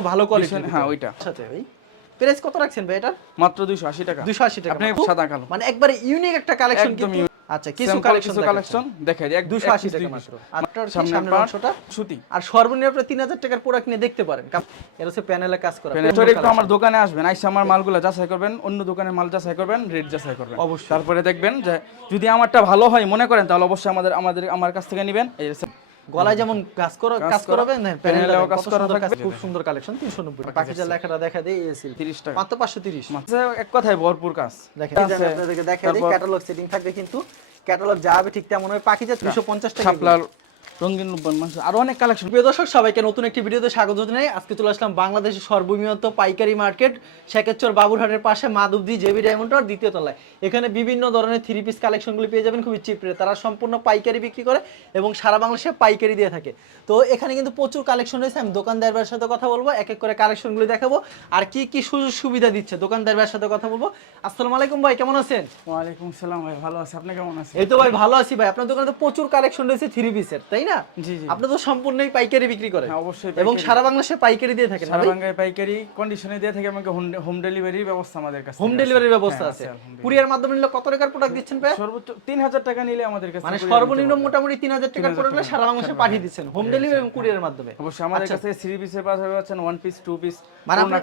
ভালো কোয়ালিটি হ্যাঁ, ওইটা। সাথে ভাই। প্রাইস কত রাখছেন ভাই এটা? মাত্র 280 টাকা। 280 টাকা। আপনি সাদা কালো। মানে একবারে ইউনিক একটা কালেকশন কিন্তু আচ্ছা কিছু কালেকশন কালেকশন দেখাই এক 280 টাকা মাত্র। আপনার সামনের অংশটা। সুতি। আর সর্বনিম্ন আপনি 3000 টাকার প্রোডাক্ট নিয়ে দেখতে পারেন। এটা হচ্ছে প্যানেলে কাজ করা। একটু আমার দোকানে আসবেন। আইসা আমার মালগুলো যাচাই করবেন অন্য দোকানের মাল যাচাই করবেন রেট যাচাই করবেন। অবশ্যই। তারপরে দেখবেন যে যদি আমারটা ভালো হয় মনে করেন তাহলে অবশ্যই আমাদের আমাদের আমার কাছ থেকে নেবেন। এই গলায় যেমন কাজ করো কাজ করাবে হ্যাঁ, প্যানেলেও কাজ করা থাকবে। খুব সুন্দর কালেকশন 390 যা লেখাটা দেখা দেই এসিল 30 টাকা। মাত্র 530 মাত্র এক কথায় ভরপুর কাজ। দেখেন। দেখা আপনাদেরকে দেখাই দিই ক্যাটালগ সেটিং থাকবে কিন্তু ক্যাটালগ যা হবে ঠিক তেমন হবে। যা 350 টাকা রঙিন লুব্বান মাছ আরও অনেক কালেকশন প্রিয় দর্শক সবাইকে নতুন একটি ভিডিওতে স্বাগত জানাই। আজকে চলে আসলাম বাংলাদেশের সর্ববৃহৎ পাইকারি মার্কেট শেখেরচর বাবুরহাটের পাশে মাধবদী জেবি ডায়মন্ড আর দ্বিতীয় তলায়। এখানে বিভিন্ন ধরনের থ্রি পিস কালেকশনগুলি পেয়ে যাবেন খুবই চিপ রেট তারা সম্পূর্ণ পাইকারি বিক্রি করে এবং সারা বাংলাদেশে পাইকারি দিয়ে থাকে। তো এখানে কিন্তু প্রচুর কালেকশন রয়েছে। আমি দোকানদার ভাইয়ের সাথে কথা বলব এক এক করে কালেকশনগুলি দেখাবো। আর কি কি সুযোগ সুবিধা দিচ্ছে দোকানদার ভাইয়ের সাথে কথা বলব। আসসালামু আলাইকুম ভাই কেমন আছেন? ওয়ালাইকুম সালাম ভাই ভালো আছে। আপনি কেমন আছেন? এই তো ভাই ভালো আছি ভাই। আপনার দোকানে তো প্রচুর কালেকশন রয়েছে থ্রি পিসের তাই না? জি আপনি তো সম্পূর্ণই পাইকারি বিক্রি করেন। হ্যাঁ, অবশ্যই এবং সারা বাংলাদেশে পাইকারি দিয়ে থাকেন সারা বাংলায় পাইকারি কন্ডিশনে দিয়ে থাকে আমাকে হোম ডেলিভারির ব্যবস্থা আমাদের কাছে হোম ডেলিভারির ব্যবস্থা হ্যাঁ, আছে। কুরিয়ার মাধ্যমে নিলে কত টাকার প্রোডাক্ট দিচ্ছেন ভাই? সর্বোচ্চ তিন হাজার টাকা নিলে আমাদের কাছে মানে সর্বনিম্ন মোটামুটি তিন হাজার টাকার প্রোডাক্ট সারা বাংলাদেশে পাঠিয়ে দিচ্ছেন হোম ডেলিভারি এবং কুরিয়ারের মাধ্যমে। অবশ্যই আমাদের আচ্ছা। কাছে থ্রি পিসের পাশাপাশি পাচ্ছেন one piece two piece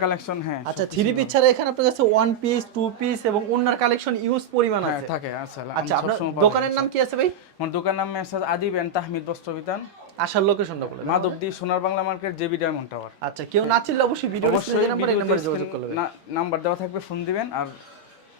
collection হ্যাঁ আচ্ছা সব থ্রি পিস ছাড়া এখানে আপনার কাছে ওয়ান পিস টু পিস এবং অন্যার কালেকশন ইউজ পরিমাণ হ্যাঁ আছে। থাকে আচ্ছা আচ্ছা আপনার দোকানের নাম কি আছে ভাই? আমার দোকান নাম মেসাজ আদিব এন্ড তাহমিদ বস্ত্রবিতান আসার লোকেশনটা বলে। Madhabdi Sonar Bangla market JB diamond tower. আচ্ছা কেউ না চিনলে অবশ্যই ভিডিও নাম্বার যোগাযোগ করবে নাম্বার দেওয়া থাকবে ফোন দিবেন আর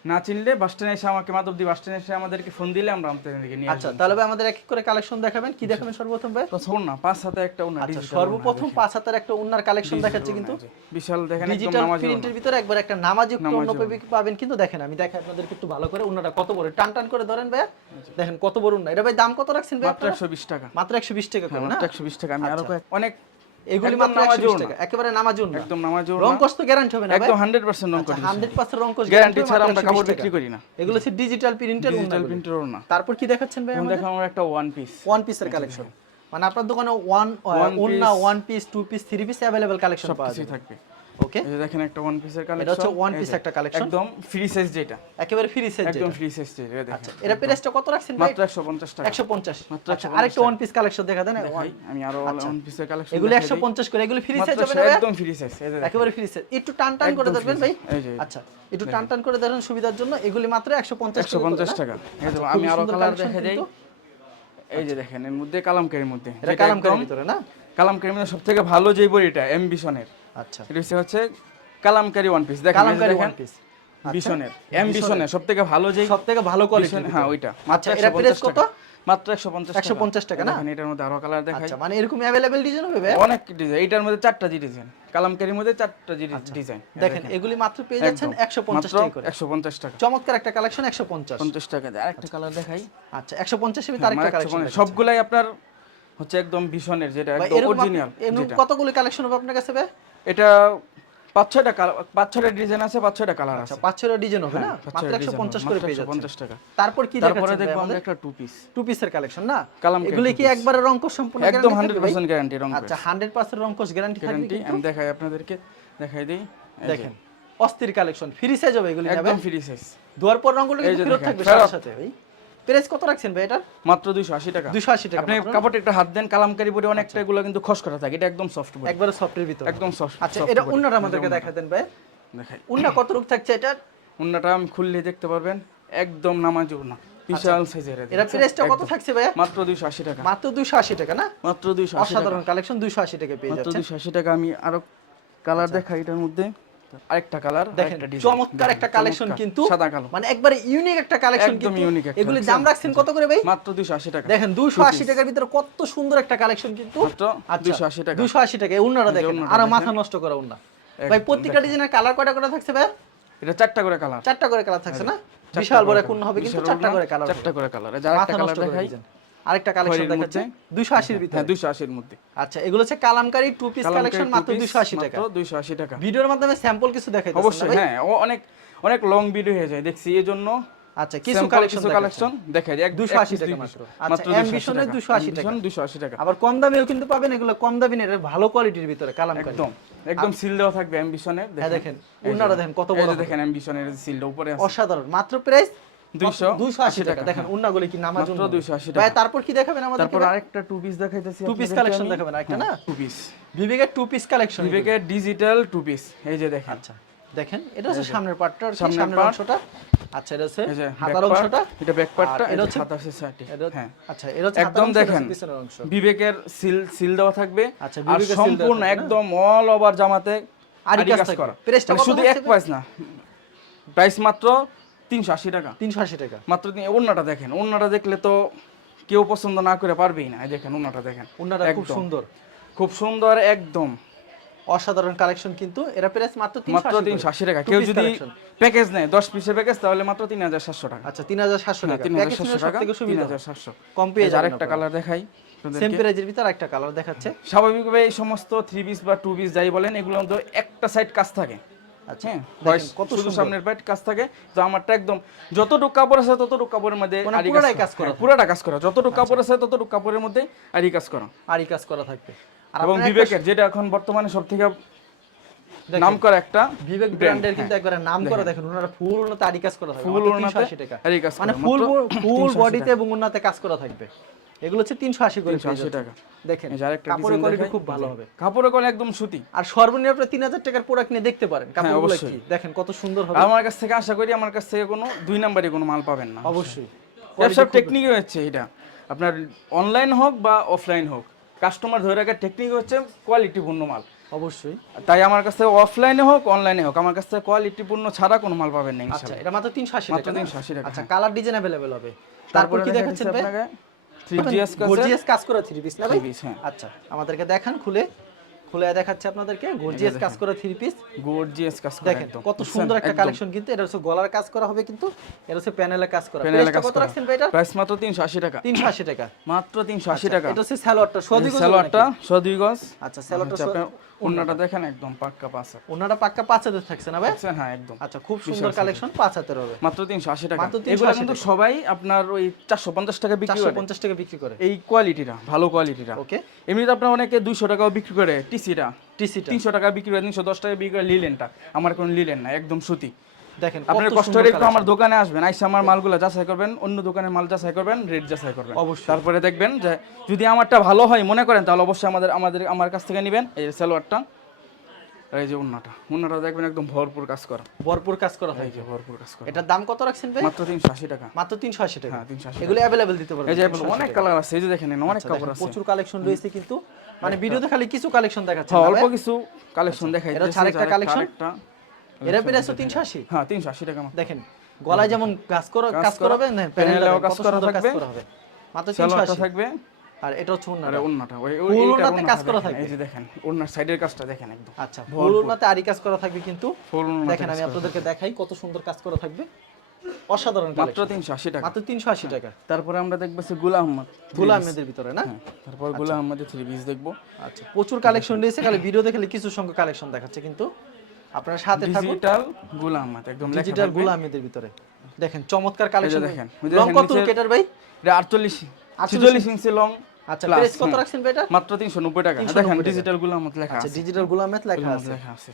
না চিনলে বাস স্ট্যান্ডে এসে আমাকে মাধবদী বাস স্ট্যান্ডে এসে আমাদেরকে ফোন দিলে আমরা আপনাদেরকে নিয়ে আচ্ছা তাহলে ভাই আমাদের এক এক করে কালেকশন দেখাবেন কি দেখাবেন সর্বপ্রথম ভাই? প্রথম না পাঁচ হাতে একটা উনা আচ্ছা সর্বপ্রথম পাঁচ হাতের একটা উন্নার কালেকশন দেখাচ্ছে কিন্তু। বিশাল দেখেন একদম ডিজিটাল নামাজি প্রিন্টের ভিতরে একবার একটা নামাজি পণ্য পাবেন কিন্তু দেখেন আমি দেখাই আপনাদেরকে একটু ভালো করে উন্নাটা কত বড় টান টান করে ধরেন ভাই দেখেন কত বড় উন্না এটা ভাই দাম কত রাখছেন ভাই মাত্র একশো বিশ টাকা। মাত্র 120 টাকা করে না? মাত্র একশো বিশ টাকা আমি আরও কয়েক- অনেক এগুলি মাত্র 120 টাকা। একেবারে নামাজুন একদম নামাজুন রংকশ তো গ্যারান্টি হবে না একদম 100% রংকশ আচ্ছা, 100% রংকশ গ্যারান্টি ছাড়া আমরা কাপড় বিক্রি করি না। এগুলো হচ্ছে ডিজিটাল প্রিন্টের ডিজিটাল প্রিন্টের না তারপর কি দেখাচ্ছেন ভাই আমরা দেখো আমরা একটা ওয়ান পিস ওয়ান পিসের কালেকশন মানে আপনার দোকানে ওয়ান ওন্না one piece two piece three piece available collection পাওয়া যায় থাকবে। ওকে এই দেখেন একটা ওয়ান পিসের কালেকশন এটা হচ্ছে ওয়ান পিস একটা কালেকশন একদম ফ্রি সাইজ যেটা। একেবারে ফ্রি সাইজ একদম ফ্রি সাইজ যেটা এই আচ্ছা দেখেন এটা প্রাইসটা কত রাখছেন ভাই? মাত্র 150 টাকা। 150 মাত্র আচ্ছা 150 আরেকটা ওয়ান পিস কালেকশন দেখা দেন ভাই আমি আরও ওয়ান পিসের কালেকশন এগুলো 150 করে এগুলো ফ্রি সাইজ হবে না একদম ফ্রি সাইজ এই দেখেন। একেবারে ফ্রি সাইজ একটু টান টান করে দেখবেন ভাই। আচ্ছা একটু টান টান করে দেখেন সুবিধার জন্য এগুলি মাত্র 150 150 টাকা। এই যে আচ্ছা, আমি আরও কালার দেখে দেই এই যে দেখেন এর মধ্যে কালামকারীর মধ্যে। এটা যেটা কালামকারীর ভিতরে না? কালামকারীর মধ্যে সবথেকে ভালো যে বড়িটা এমবিশনের আচ্ছা এটা হচ্ছে হচ্ছে কালামকারী ওয়ান পিস দেখেন এই যে কালামকারী দেখেন ওয়ান পিস বিশনের এমবিশনের সবথেকে ভালো যে সবথেকে ভালো কোয়ালিটি বিশন- হ্যাঁ ওইটা আচ্ছা এটা প্রাইস কত মাত্র 150 টাকা 150 টাকা না? দেখেন এটার মধ্যে আরো কালার দেখাই আচ্ছা মানে এরকম अवेलेबल ডিজাইন হবে ভাই অনেক ডিজাইন এটার মধ্যে চারটা ডিজাইন কালামকারীর মধ্যে চারটা ডিজাইন দেখেন এগুলি মাত্র পেয়ে যাচ্ছেন 150 মাত্র টাকা করে 150 টাকা চমৎকার একটা কালেকশন 150 50 টাকা দিয়ে আরেকটা কালার দেখাই আচ্ছা 150 এর ভিতরে আরেকটা আমার কালেকশন 150 সবগুলাই আপনার হচ্ছে একদম ভীষণের যেটা ভাই একদম এরকম অরিজিনাল আপনি- এমনি যেটা কতগুলো কালেকশন হবে আপনার কাছে ভাই এটা পাঁচ ছয়টা পাঁচ ছয়টা ডিজাইন আছে পাঁচ ছয়টা কালার আচ্ছা আছে। পাঁচ ছয়টা ডিজাইন হবে না? হ্যাঁ, মাত্র 150 করে পেয়ে যাচ্ছেন। 150 টাকা। তারপর কি তারপরে দেখব আমরা একটা টু পিস টু পিসের কালেকশন না? কালামকারী এগুলি কি। একবারে রংকশ সম্পূর্ণ একদম guarantee হান্ড্রেড থাকবে? ভাই? পার্সেন্ট গ্যারান্টি রং আচ্ছা 100% রংকশ গ্যারান্টি থাকবে আমি দেখাই আপনাদেরকে দেখাই দিই। দেখেন অস্থির কালেকশন ফ্রি সাইজ হবে এগুলি একদম ফ্রি সাইজ দুয়ার পর রংগুলো কিন্তু ফেরত থাকবে সাথে সাথে ভাই। প্রাইস কত রাখছেন ভাই এটা? মাত্র 280 টাকা। 280 টাকা আপনি মাত্র। কাপড়টা একটু হাত দেন কালামকারী বডি অনেকটা এগুলো কিন্তু খসখসা থাকে এটা একদম সফট বডি একবারে সফটের ভিতরে। একদম সফট আচ্ছা এটা উন্নাটা আমাদেরকে দেখা দেন ভাই। দেখাই। উন্না কত রূপ থাকছে এটা উন্নাটা আমি খুললে দেখতে পারবেন একদম নামাজি উন্না। বিশাল সাইজের এটা প্রাইসটা কত থাকছে ভাই মাত্র 280 টাকা। মাত্র 280 টাকা না? মাত্র 280 টাকা। অসাধারণ কালেকশন 280 টাকা পেয়ে মাত্র যাচ্ছেন। 280 টাকা আমি আরও কালার দেখাই এটার মধ্যে। আরেকটা কালার দেখেন চমৎকার একটা কালেকশন কিন্তু সাদা কালো। মানে একবারে ইউনিক একটা কালেকশন কিন্তু একটা এগুলি দাম রাখছেন কত করে ভাই? মাত্র 280 টাকা। দেখেন 280 টাকার ভিতরে কত সুন্দর একটা কালেকশন কিন্তু। মাত্র 280 টাকা। 280 টাকা উন্নাটা দেখেন আর মাথা নষ্ট করা উন্না। ভাই প্রত্যেকটা ডিজাইনের কালার কয়টা করে থাকছে ভাই? এটা চারটা করে কালার চারটা করে কালার থাকছে না? বিশাল বড় একটা উন্না হবে কিন্তু চারটা করে কালার চারটা করে কালার এই যে আরেকটা মাথা কালার দেখাই। আরেকটা কালেকশন খয়েরির দেখাচ্ছে। 280 এর ভিতরে হ্যাঁ 280 এর মধ্যে। আচ্ছা এগুলো হচ্ছে কালামকারী টু পিস কালেকশন মাত্র 280 টাকা। মাত্র 280 টাকা। ভিডিওর মাধ্যমে স্যাম্পল কিছু না অবশ্যই হ্যাঁ ও অনেক অনেক লং ভিডিও হয়ে যায়। দেখছি এই জন্য আচ্ছা কিছু কালেকশন কালেকশন দেখাই দিই, এক- 280 টাকা মাত্র। আচ্ছা, 280 Ambition এর টাকা। 280 টাকা। Ambition 280 টাকা। আবার কম দামেও কিন্তু পাবেন এগুলো কম দামি না ভালো কোয়ালিটির ভিতরে কালামকারী একদম একদম সিল দেওয়া থাকবে অ্যাম্বিশনের দেখেন। উন্নাটা দেখেন কত বড়। দেখেন অ্যাম্বিশনের সিলটা উপরে আছে। অসাধারণ। মাত্র প্রাইস 200 টাকা। দেখেন উন্নাগুলি কি নামাজ মাত্র 280 ভাই তারপর কি দেখাবেন আমাদের তারপর আরেকটা টু পিস দেখাইতেছি টু পিস কালেকশন দেখাবেন একটা না? টু পিস বিবেকের টু পিস কালেকশন বিবেকের ডিজিটাল টু পিস এই যে দেখেন। আচ্ছা দেখেন এটা হচ্ছে সামনের পার্টটা সামনের সামনের অংশটা? আচ্ছা এটা হচ্ছে হাতার অংশটা। এটা ব্যাক পার্টটা এটা এটা হচ্ছে- হচ্ছে হাতার সাইডে। হ্যাঁ। আচ্ছা এটা হচ্ছে একদম অংশ, এটা হচ্ছে দেখেন বিবেকের সিল সিল দেওয়া থাকবে। আচ্ছা, আর সম্পূর্ণ একদম অল ওভার জামাতে আরি কাজ করা। শুধু এক থাকছে? না। প্রাইস মাত্র তিনশো আশি টাকা। তিনশো আশি টাকা। মাত্র দেখেন দেখলে তো কেউ পছন্দ না করে পারবেই না। দেখেন দেখেন। খুব সুন্দর। খুব সুন্দর একদম। অসাধারণ কালেকশন কিন্তু। এরা প্রাইস মাত্র মাত্র তিনশো আশি টাকা। কেউ যদি প্যাকেজ নেয় দশ পিসের প্যাকেজ তাহলে মাত্র তিন হাজার সাতশো টাকা। আচ্ছা তিন হাজার সাতশো টাকা। তিন হাজার সাতশো টাকা তিন হাজার সাতশো। কম পেয়ে আরেকটা কালার দেখাই। সেম প্রাইজের ভিতর একটা কালার দেখাচ্ছে। স্বাভাবিকভাবে এই সমস্ত থ্রি পিস বা টু পিস যাই বলেন এগুলো একটা সাইড কাজ থাকে। আচ্ছা। হ্যাঁ। কত শুধু সামনের পাইট কাজ থাকে তো আমারটা একদম যতটুকু কাপড় আছে ততটুকু কাপড়ের মধ্যে মানে আরি কাজ করা। হ্যাঁ, পুরোটা কাজ করা। যতটুকু কাপড় আছে ততটুকু কাপড়ের মধ্যে আরি কাজ করা। আরই কাজ করা থাকবে। এবং বিবেকের যেটা এখন বর্তমানে সব থেকে নাম করা একটা বিবেক ব্র্যান্ডের কিন্তু হ্যাঁ। একবারে নাম করা দেখেন ওনারা ফুল ওনাতে আরি কাজ করা থাকবে ফুল মাত্র ওড়নাতে 380 টাকা। আরি কাজ মানে ফুল ফুল বডিতে এবং ওনাতে কাজ করা থাকবে। এগুলো হচ্ছে 380 করে 380 পেয়ে যাচ্ছে। টাকা। দেখেন এই যে আরেকটা কাপড়ের design কোয়ালিটি দেখাই। খুব ভালো হবে কাপড়ের কোয়ালিটি একদম সুতি আর সর্বনিম্ন আপনি 3000 টাকার প্রোডাক্ট নিয়ে দেখতে পারেন কাপড়গুলো অবশ্যই। কি দেখেন কত সুন্দর হবে আমার কাছ থেকে আশা করি আমার কাছ থেকে কোনো দুই নাম্বারে কোনো মাল পাবেন না অবশ্যই ব্যবসার টেকনিক হচ্ছে এটা আপনার অনলাইন হোক বা অফলাইন হোক কাস্টমার ধরে রাখার টেকনিক হচ্ছে কোয়ালিটিপূর্ণ মাল অবশ্যই তাই আমার কাছ থেকে অফলাইনে হোক অনলাইনে হোক আমার কাছ থেকে কোয়ালিটিপূর্ণ ছাড়া কোনো মাল পাবেন না আচ্ছা ইনশাআল্লাহ এটা মাত্র 380 মাত্র টাকা না? 380 টাকা, আচ্ছা হ্যাঁ। কালার ডিজাইন अवेलेबल হবে তারপর কি দেখাচ্ছেন ভাই আপনাকে 3GS কাছে গর্জিয়াস কাজ করা থ্রি পিস না ভাই? হ্যাঁ। আচ্ছা আমাদেরকে দেখান খুলে। খুলে দেখাচ্ছে আপনাদেরকে। গর্জিয়াস কাজ করা থ্রি পিস গর্জিয়াস কাজ করা দেখেন কত সুন্দর একটা কালেকশন কিন্তু। এটা হচ্ছে গলার কাজ করা হবে কিন্তু। এটা হচ্ছে প্যানেলে কাজ করা। প্যানেলে কাজ কত রাখছেন ভাই এটা? প্রাইস মাত্র 380 টাকা। 380 টাকা। মাত্র 380 টাকা। এটা হচ্ছে সালোয়ারটা সোয়া দুই গজ সালোয়ারটা নাকি? 102 গজ। আচ্ছা সালোয়ারটা আপনার ওন্নাটা দেখেন একদম পাক্কা পাঁচ ওনাটা পাক্কা পাঁচ হাজার থাকছে না ভাই? হ্যাঁ একদম। আচ্ছা খুব সুন্দর কালেকশন পাঁচ হাতের হবে। মাত্র 380 টাকা। মাত্র 380 এগুলো কিন্তু সবাই আপনার ওই 450 টাকা বিক্রি করে। পঞ্চাশ টাকা বিক্রি করে। এই কোয়ালিটিটা ভালো কোয়ালিটিটা। ওকে। এমনিতে আপনার অনেকে 200 টাকাও বিক্রি করে টিসিটা। টিসি 300 টাকা বিক্রি করে 310 টাকা বিক্রি করে লিলেনটা। আমার কোনো লিলেন না একদম সুতি। দেখেন আপনার কষ্ট একটু আমার দোকানে আসবেন আইসা আমার মালগুলো যাচাই করবেন অন্য দোকানের মাল যাচাই করবেন রেট যাচাই করবেন। অবশ্যই। তারপরে দেখবেন যে যদি আমারটা ভালো হয় মনে করেন তাহলে অবশ্যই আমাদের আমাদের আমার কাছ থেকে নেবেন। এই সালোয়ারটা এই যে উন্নাটা উন্নাটা দেখবেন একদম ভরপুর কাজ করা। ভরপুর কাজ করা থাকে যে ভরপুর কাজ করা। এটার দাম কত রাখছেন ভাই? মাত্র তিনশো আশি টাকা। মাত্র তিনশো আশি টাকা। হ্যাঁ তিনশো আশি এগুলো অ্যাভেলেবেল দিতে পারবেন। এই যে অনেক কালার আছে এই যে দেখেন অনেক আচ্ছা, কাপড় আছে। প্রচুর কালেকশন রয়েছে কিন্তু। মানে ভিডিওতে খালি কিছু কালেকশন দেখাচ্ছে হ্যাঁ অল্প কিছু কালেকশন দেখাই এটা দিতেছি, আরেকটা আরেকটা- collection? প্রাইস তিনশো আশি। হ্যাঁ তিনশো আশি টাকা মাত্র। দেখেন গলায় যেমন কাজ করা কাজ করাবে না প্যানেলেও কাজ করা থাকবে। মাত্র তিনশো সালোয়ারটা আশি। থাকবে। আর এটা হচ্ছে আর ওন্নাটা ওন্নাটা ওই কাজ করা থাকবে। এই যে দেখেন ওন্নার সাইডের কাজটা দেখেন একদম। আচ্ছা ফুল ওন্নাতে আরি কাজ করা থাকবে কিন্তু। দেখেন আমি আপনাদেরকে দেখাই কত সুন্দর কাজ করা থাকবে। অসাধারণ মাত্র কালেকশন তিনশো আশি টাকা। মাত্র তিনশো আশি টাকা। তারপরে আমরা দেখব সে গুলা আহমদগুলা আহমেদের ভিতরে না? হ্যাঁ, তারপরগুলা আহমদের থ্রি পিস দেখব। আচ্ছা প্রচুর কালেকশন রয়েছে খালি ভিডিও দেখলে কিছু সংখ্যক কালেকশন দেখাচ্ছে কিন্তু। আপনারা সাথে থাকুন। ডিজিটাল একদম ডিজিটাল। ভিতরে। দেখেন চমৎকার কালেকশন দেখেন, লং কত কেটার ভাই? এটা আটচল্লিশ 48 ছিচল্লিশ ইঞ্চি লং আচ্ছা প্রাইস কত। রাখছেন ভাই এটা? মাত্র তিনশো নব্বই টাকা। দেখেন ডিজিটালগুলা আহমদ লেখা আচ্ছা আছে। ডিজিটালগুলা আহমেদ লেখা আছে। লেখা আছে।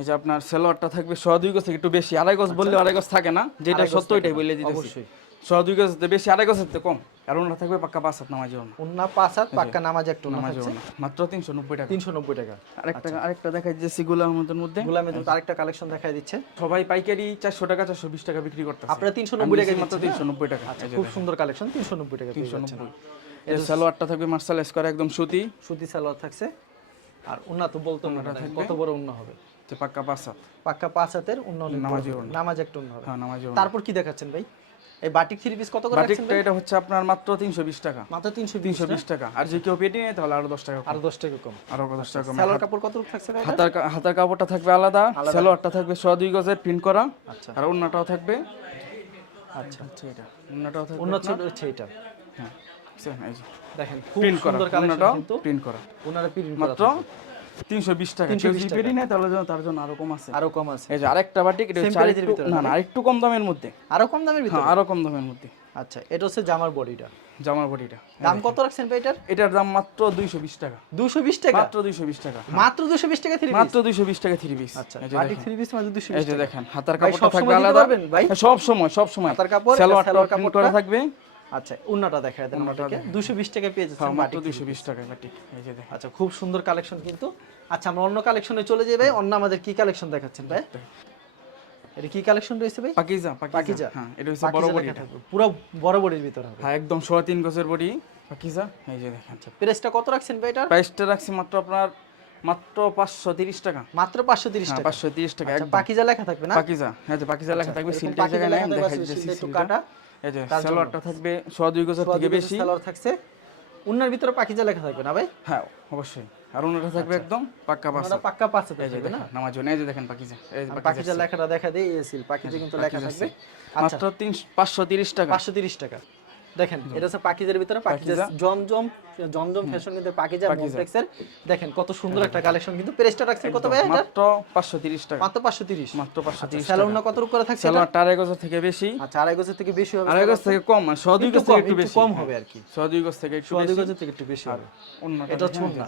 এই যে আপনার সেলোয়ারটা থাকবে সোয়া দুই গজ থেকে একটু বেশি। আড়াই গজ বললে আড়াই গজ থাকে না? যেটা সত্য ওইটাই বলে দিতেছি। অবশ্যই। সোয়া দুই গজ বেশি আড়াই গজ কম। আর ওনারা থাকবে পাক্কা পাঁচ হাত নামাজি ওনা। উন্না পাঁচ হাত পাক্কা নামাজ একটু নামাজ মাত্র তিনশো নব্বই টাকা। তিনশো নব্বই টাকা। আরেকটা আরেকটা দেখাই যে সিগুলা আহমদের মধ্যে। গুলা আহমেদ আরেকটা কালেকশন দেখাই দিচ্ছে। সবাই পাইকারি চারশো টাকা চারশো বিশ টাকা বিক্রি করতেছে। আপনারা 390 টাকা মাত্র তিনশো নব্বই টাকা। আচ্ছা খুব সুন্দর কালেকশন তিনশো নব্বই টাকা তিনশো নব্বই। এই সালোয়ারটা থাকবে মার্শাল করা একদম সুতি। সুতি সালোয়ার থাকছে। আর উন্না তো বলতো না কত বড় উন্না হবে। যে পাক্কা পাঁচ হাত। পাক্কা পাঁচ হাতের বড় নামাজি। নামাজ একটা উন্না হবে। হ্যাঁ নামাজি ওনা। তারপর কি দেখাচ্ছেন ভাই? এই বাটিক থ্রি পিস কত করে বাটিকটা এটা হচ্ছে আপনার মাত্র তিনশো বিশ টাকা। মাত্র তিনশো বিশ তিনশো বিশ টাকা। আর যে কেউ পেটি নেয় তাহলে আরও দশ টাকা কম। আর দশ টাকা কম। আরও দশ টাকা কম। সালোয়ার কাপড় কত থাকছে ভাই হাতার হাতার কাপড়টা থাকবে আলাদা। সালোয়ারটা থাকবে সোয়া দুই গজের প্রিন্ট করা। আচ্ছা। আর অন্যটাও থাকবে। আচ্ছা। হচ্ছে এটা। অন্যটাও থাকবে ছিল হচ্ছে এটা। হ্যাঁ। বুঝছেন? এই যে। দেখেন খুব সুন্দর কালেকশন কিন্তু প্রিন্ট করা। ওনারা প্রিন্ট মাত্র তিনশো বিশ টাকা কেউ জিপেরই নেয় তাহলে তার জন্য আরও কম আছে। আরও কম আছে। এই যে আরেকটা বাটিক এটা হচ্ছে আরেকটু না না না আরেকটু কম দামের মধ্যে। আরও কম দামের ভিতরে? হ্যাঁ আরও কম দামের মধ্যে। আচ্ছা এটা হচ্ছে জামার বডিটা। জামার বডিটা। দাম কত রাখছেন ভাই এটার? এটার দাম মাত্র দুইশো বিশ টাকা। দুশো বিশ টাকা? মাত্র দুইশো বিশ টাকা মাত্র দুশো বিশ টাকা থ্রি মাত্র দুইশো বিশ টাকা থ্রি পিস আচ্ছা বাটিক দেখেন। থ্রি পিস মাত্র দুশো এই যে দেখেন হাতার কাপড়টা সব থাকবে সময় আলাদা। সব সময় সব সময় হাতার কাপড়, সালোয়ার সালোয়ার করা থাকবে। আচ্ছা উন্নাটা দেখায় দেন আমাদেরকে। দুশো বিশ টাকা পেয়ে হ্যাঁ যাচ্ছেন মাত্র বাটিক দুইশো বিশ টাকা বাটিক এই যে দেখেন। আচ্ছা খুব সুন্দর কালেকশন কিন্তু। আচ্ছা আমরা অন্য কালেকশনে চলে যাই ভাই। অন্য আমাদের কি কালেকশন দেখাচ্ছেন ভাই? এটা কি কালেকশন রয়েছে ভাই? পাকিজা পাকিজা। হ্যাঁ এটা হচ্ছে বড় বডি পুরো বড় বডির ভিতর হবে। হ্যাঁ একদম সোয়া তিন গজের বডি। পাকিজা এই যে দেখেন। প্রাইসটা কত রাখছেন ভাই এটার? প্রাইসটা রাখছি মাত্র আপনার মাত্র পাঁচশো তিরিশ টাকা। মাত্র পাঁচশো তিরিশ হ্যাঁ টাকা। পাঁচশো তিরিশ টাকা আচ্ছা, পাকিজা লেখা থাকবে না? পাকিজা হ্যাঁ যে পাকিজা লেখা থাকবে সিলটা জায়গায় নেই দেখা একটু সিলটা। কাটা। এই যে। সালোয়ারটা থাকবে সোয়া দুই থেকে বেশি। সালোয়ার থাকছে। উনার ভিতরে পাকিজা লেখা থাকবে না ভাই? হ্যাঁ অবশ্যই। আর উনারটা থাকবে একদম পাক্কা পাঁচশো। পাক্কা পাঁচশো এই যে না? দেখেন নামাজ এই যে দেখেন পাকিজা এই যে আর পাকিজা লেখাটা দেখা দেয় পাখি পাকিজা কিন্তু লেখা থাকবে। আচ্ছা। মাত্র তিন পাঁচশো তিরিশ টাকা। পাঁচশো তিরিশ টাকা। দেখেন এটা হচ্ছে পাকিজের ভিতরে পাকিজা। জমজম জমজম ফ্যাশন কিন্তু পাকিজা কমপ্লেক্সের দেখেন কত সুন্দর একটা কালেকশন কিন্তু প্রেসটা রাখছেন কত ভাই এটা? মাত্র পাঁচশো তিরিশ টাকা। মাত্র পাঁচশো তিরিশ। মাত্র পাঁচশো তিরিশ স্যালোনা কত করে থাকছে গজ থেকে বেশি। আচ্ছা গজের থেকে বেশি হবে আড়াই গজ থেকে কম মানে গজ থেকে একটু বেশি। কম হবে আর কি। গজ থেকে একটু বেশি। গজের থেকে একটু বেশি হবে। অন্যটা এটা হচ্ছে উন্না।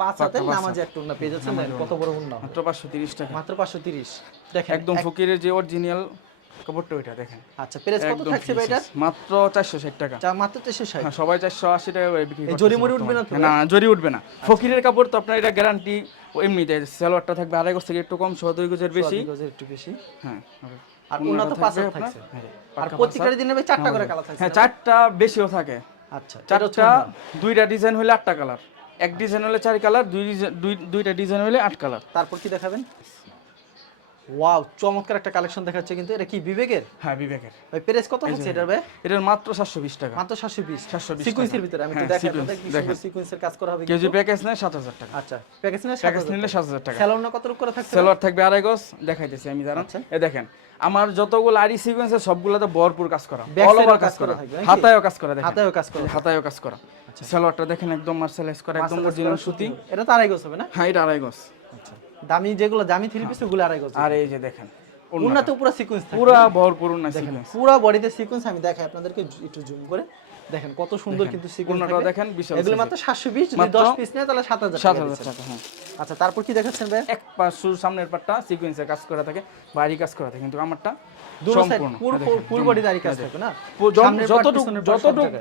পাঁচ হাতে নামাজে একটা উন্না পেয়ে যাচ্ছেন কত বড় উন্না। মাত্র পাঁচশো তিরিশ টাকা। মাত্র পাঁচশো তিরিশ। দেখেন একদম ফকিরের যে অরিজিনাল কাপড়টা ওইটা দেখেন। আচ্ছা প্রেস কত থাকছে ভাই এটা মাত্র চারশো ষাট টাকা। চা মাত্র চারশো ষাট? হ্যাঁ সবাই চারশো আশি টাকা করে বিক্রি এই করতেছে জরিমরি উঠবে না তো না জরি উঠবে না। ফকিরের কাপড় তো আপনার এটা গ্যারান্টি এমনি দেয় সালোয়ারটা থাকবে আড়াই গজ থেকে একটু কম দুই গজের বেশি। গজের একটু বেশি। হ্যাঁ আর উন্না তো পাঁচ থাকছে। আর প্রত্যেকটা দিনে ভাই চারটা করে কালার থাকছে হ্যাঁ চারটা বেশিও থাকে। আচ্ছা চারটা দুইটা ডিজাইন হলে আটটা কালার এক ডিজাইন হলে চার কালার দুই দুইটা ডিজাইন হলে আট কালার তারপর কি দেখাবেন? ওয়াও চমৎকার একটা কালেকশন দেখাচ্ছে কিন্তু। এটা কি বিবেকের? হ্যাঁ বিবেকের। ভাই প্রেস কত হচ্ছে এটার ভাই? এটার মাত্র সাতশো বিশ টাকা। মাত্র সাতশো বিশ। 720 সিকুয়েন্সের। ভিতরে আমি তো দেখেন। সিকুয়েন্সের কাজ করা হবে। যদি প্যাকেজ নেয় সাত হাজার টাকা। আচ্ছা প্যাকেজ নিলে প্যাকেজ নিলে সাত হাজার টাকা। স্যালোনা কত করে থাকছে সেলোয়ার থাকবে আড়াই গজ দেখাইতেছি আমি জানান আচ্ছা। এ দেখেন আমার যতগুলো আরি সিকোয়েন্সের সবগুলোতে ভরপুর কাজ করা। অল ওভার কাজ কাজ করা। হাতায়ও কাজ করা দেখেন। হাতেও কাজ করা। হাতায়ও কাজ করা। সেলোয়ারটা দেখেন একদম মার্শালাইজ করা একদম অরিজিনাল সুতি। এটা তো আড়াই গজ হবে না? হ্যাঁ এটা আড়াই গজ। আচ্ছা দামি যেগুলো দামি থ্রি পিস ওগুলো আড়াই গজ। আর এই যে দেখেন উন্নাতে পুরো সিকোয়েন্স পুরো পুরা ভরপুর না সিকোয়েন্স পুরো বডিতে সিকোয়েন্স আমি দেখাই আপনাদেরকে একটু জুম করে। দেখেন কত সুন্দর কিন্তু সিকোয়েন্স উন্নাটাও দেখেন বিশাল এগুলো মাত্র 720 যদি 10 পিস নেয় তাহলে 7000 7000 টাকা হ্যাঁ। আচ্ছা তারপর কি দেখাচ্ছেন ভাই? এক পাশ সামনের পাটটা সিকোয়েন্সের কাজ করা থাকে বাড়ি কাজ করা থাকে কিন্তু আমারটা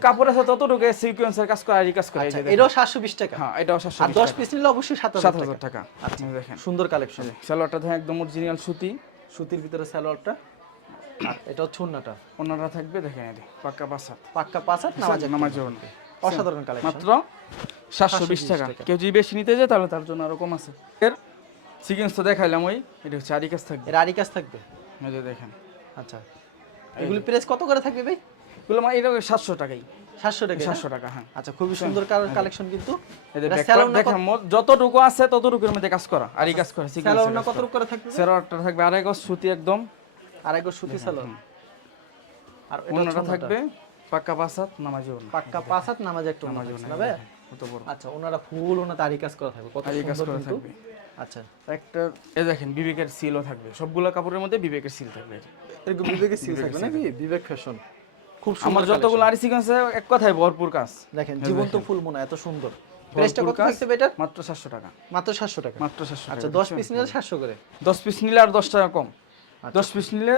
কাপড় আছে ততটুকু সিকোয়েন্সের কাজ করা কাজ করা আচ্ছা যে দেখেন। এটাও 720 টাকা। হ্যাঁ এটাও সাতশো আর 10 পিস নিলে অবশ্যই সাত হাজার টাকা। আচ্ছা দেখেন। সুন্দর কালেকশন সালোয়ারটা দেখেন একদম অরিজিনাল সুতি। সুতির ভিতরে সালোয়ারটা। এটা হচ্ছে ওন্নাটা। ওনারা থাকবে দেখেন এই পাক্কা পাঁচ পাক্কা পাঁচ নামাজ নামাজ অসাধারণ কালেকশন মাত্র সাতশো বিশ টাকা। কেউ যদি বেশি নিতে যায় তাহলে তার জন্য আরও কম আছে। এর সিকোয়েন্স তো দেখাইলাম ওই এটা হচ্ছে আরি কাজ থাকবে। এর আরি থাকবে। এই দেখেন। আচ্ছা। এগুলি প্রাইস কত করে থাকবে ভাই? এগুলো আমার এটা সাতশো টাকাই। 700 টাকা সাতশো টাকা হ্যাঁ। আচ্ছা খুবই সুন্দর কালেকশন কিন্তু। এই যতটুকু আছে ততটুকুর মধ্যে কাজ করা আরি কাজ করা স্যালোন না করে। থাকবে সেরোয়ারটা থাকবে আড়াই গজ সুতি একদম। আর একবার সুতি স্যালোন আর ওনাটা থাকবে পাক্কা নামাজি ওনা পাক্কা নামাজ একটা নামাজি ওনা হবে আচ্ছা ওনারা ফুল ওনা তারি কাজ করা থাকবে কত কাজ করা থাকবে। আচ্ছা। একটা এই দেখেন বিবেকের সিলও থাকবে। সবগুলো কাপড়ের মধ্যে বিবেকের সিল থাকবে। এরকম বিবেকের সিল থাকবে নাকি? বিবেক ফ্যাশন খুব সুন্দর আমার যতগুলো আরি সিকোয়েন্স এক কথায় ভরপুর কাজ দেখেন জীবন্ত ফুল মনে এত সুন্দর। প্রাইসটা কত থাকছে বেটার মাত্র সাতশো টাকা। মাত্র 700 টাকা? মাত্র সাতশো আচ্ছা 10 পিস নিলে 700 করে? দশ পিস নিলে আর দশ টাকা কম। দশ পিস নিলে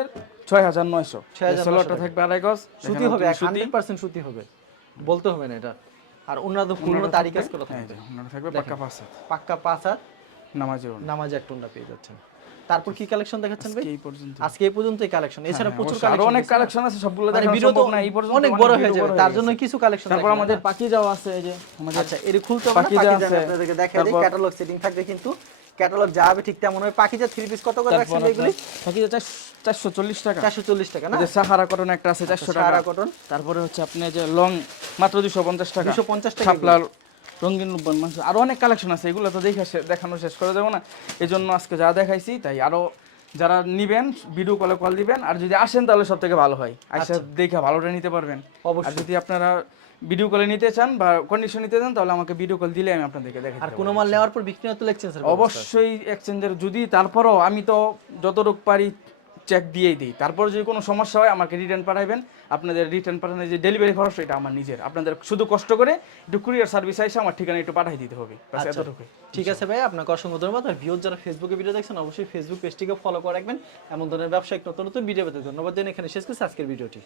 ছয় হাজার নয়শো 6,900 সালোয়ারটা থাকবে আড়াই গজ সুতি হবে 100% সুতি হবে। বলতে হবে না এটা। আর ওনারা তো ফুল তারি কাজ করা থাকবে। ওনার থাকবে পাক্কা পাঁচ হাত। পাক্কা পাঁচ হাত। নামাজি নামাজ এক টুন্ডা পেয়ে যাচ্ছেন। তারপর কি কালেকশন দেখাচ্ছেন ভাই? এই পর্যন্ত। আজকে এই পর্যন্তই কালেকশন এছাড়া প্রচুর আরও কালেকশন অনেক কালেকশন আছে সবগুলো মানে দেখানো সম্ভব না এই পর্যন্ত অনেক বড় হয়ে যাবে তার জন্য কিছু কালেকশন তারপর আমাদের পাখি যাওয়া আছে এই যে আমাদের আচ্ছা এর খুলতে হবে পাখিজা পাখিজা আছে। আপনাদেরকে দেখা দিই ক্যাটালগ সেটিং থাকবে কিন্তু ক্যাটালগ যা হবে ঠিক তেমন হবে। পাখিজা থ্রি পিস কত করে রাখছেন এগুলি? পাখি যা চারশো চল্লিশ টাকা। 440 টাকা না? এই যে সাহারা কটন একটা আছে চারশো টাকা। সারা কটন তারপরে হচ্ছে আপনি যে লং মাত্র দুশো পঞ্চাশ টাকা। 250 টাকা শাপলার রঙিন লুব্বান মাংস আরও অনেক কালেকশন আছে এগুলো তো দেখে দেখানো শেষ করে দেবো না। এই জন্য আজকে যা দেখাইছি তাই আরও যারা নিবেন ভিডিও কলে কল দিবেন আর যদি আসেন তাহলে সব থেকে ভালো হয়। আইসা দেখে ভালোটা নিতে পারবেন। আর অবশ্যই। যদি আপনারা ভিডিও কলে নিতে চান বা কন্ডিশন নিতে চান তাহলে আমাকে ভিডিও কল দিলে আমি আপনাদেরকে দেখে আর কোনো মাল নেওয়ার পর বিক্রি হতে এক্সচেঞ্জ অবশ্যই এক্সচেঞ্জের যদি তারপরও আমি তো যতটুকু পারি চেক দিয়েই দিই। তারপর যদি কোনো সমস্যা হয় আমাকে রিটার্ন পাঠাবেন আপনাদের রিটার্ন পাঠানোর যে ডেলিভারি খরচ এটা আমার নিজের। আপনাদের শুধু কষ্ট করে একটু কুরিয়ার সার্ভিস আসে আমার ঠিকানা একটু পাঠিয়ে দিতে হবে। আচ্ছা। এতটুকুই। ঠিক আছে ভাই আপনাকে অসংখ্য ধন্যবাদ। আর ভিউজ যারা ফেসবুকে ভিডিও দেখছেন অবশ্যই ফেসবুক পেজটিকে ফলো করে রাখবেন। এমন ধরনের ব্যবসায়িক নতুন নতুন ভিডিও পেতে ধন্যবাদ জানিয়ে এখানে শেষ করছি আজকের ভিডিওটি